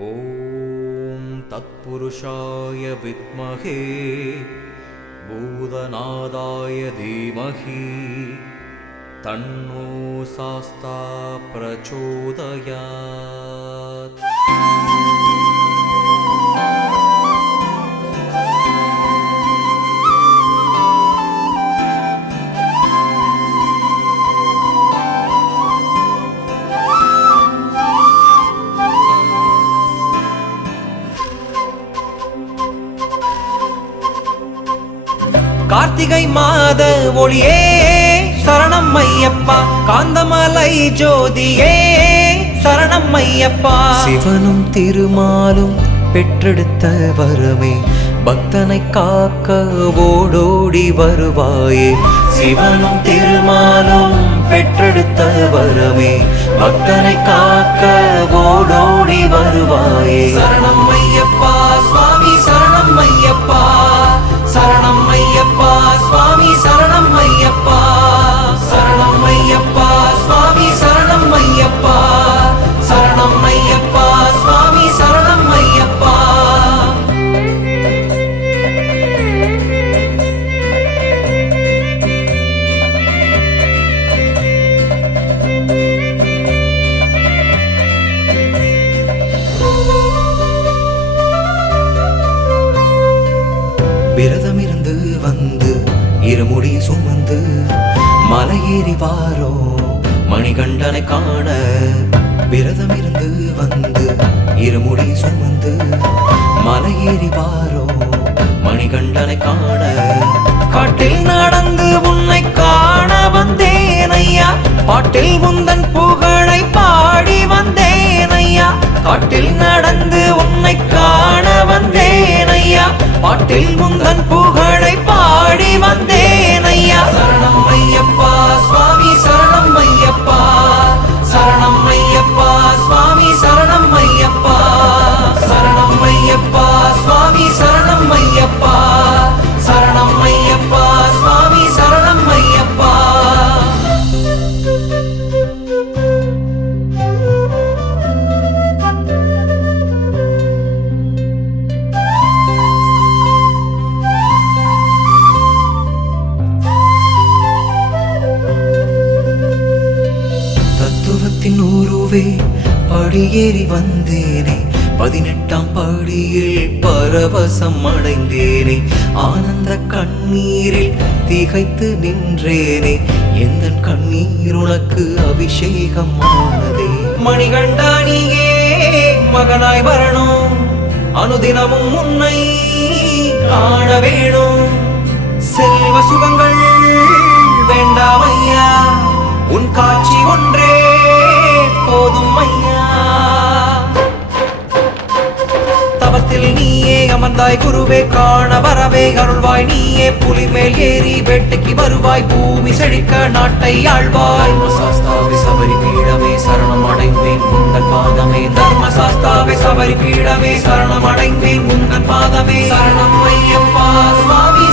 ஓம் தத்புருஷாய வித்மஹே பூதநாதாய தீமஹி தன்னோ சாஸ்தா பிரச்சோதயாத். கார்த்திகை மாத ஒளியே சரணம் ஐயப்பா, காந்தமலை ஜோதியே சரணம் ஐயப்பா. சிவனும் திருமாலும் பெற்றெடுத்த வரமே, பக்தனை காக்க ஓடோடி வருவாயே. சிவனும் திருமாலும் பெற்றெடுத்த வரமே, பக்தனை காக்க ஓடோடி வருவாயே. சரணம் ஐயப்பா சுவாமி, சரணம் ஐயப்பா, சரணம் ஐயப்பா சுவாமி, சரணம் ஐயப்பா, சரணம் ஐயப்பா சுவாமி, சரணம் ஐயப்பா, சரணம் ஐயப்பா சுவாமி, சரணம் ஐயப்பா. விரதமிருந்து வந்து இருமுடி சுமந்து மலையேறி வாரோ மணிகண்டனை காண. விரதமிருந்து வந்து இருமுடி சுமந்து மலையேறி வாரோ மணிகண்டனை காண. காட்டில் நடந்து உன்னை காண வந்தேன் ஐயா, பாட்டில் உந்தன் புகழை பாடி வந்தேன் ஐயா. காட்டில் நடந்து உன்னை காண வந்தேன் ஐயா, பாட்டில் உந்தன் புகழை பாடி வந்தேன் ஐயா. சரணம் ஐயப்பா சுவாமி, சரணம் ஐயப்பா, சரணம் ஐயப்பா சுவாமி, சரணம் ஐயப்பா, சரணம் ஐயப்பா சுவாமி, சரணம் ஐயப்பா, சரணம் ஐயப்பா சுவாமி, சரணம் ஐயப்பா. நூறுவே படியேறி வந்தேனே, 18ஆம் படியில் பரவசம் அடைந்தேனே. ஆனந்த கண்ணீரில் திகைத்து நின்றேனே, எந்த கண்ணீர் உனக்கு அபிஷேகம் ஆனதே. மணிகண்டானியே மகனாய் வரணும், அனுதினமும் உன்னை காண வேணும். செல்வ சுகங்கள் வேண்டாம் ஐயா, உன் காட்சி ஒன்றே போதும் ஐயா. தவத்தில் நீயே அமர்ந்தாய் குருவே, காண வரவே அருள்வாய் நீயே. புலி மேல் ஏறி வேட்டைக்கு வருவாய், பூமி செழிக்க நாட்டை ஆழ்வாய். தர்மசாஸ்தாவே சபரி பீடமே சரணம் அடைந்தேன் உந்தன் பாதமே, தர்மசாஸ்தாவே சபரி பீடமே சரணம் அடைந்தேன் உந்தன் பாதமே. சரணம் ஐயப்பா சுவாமி,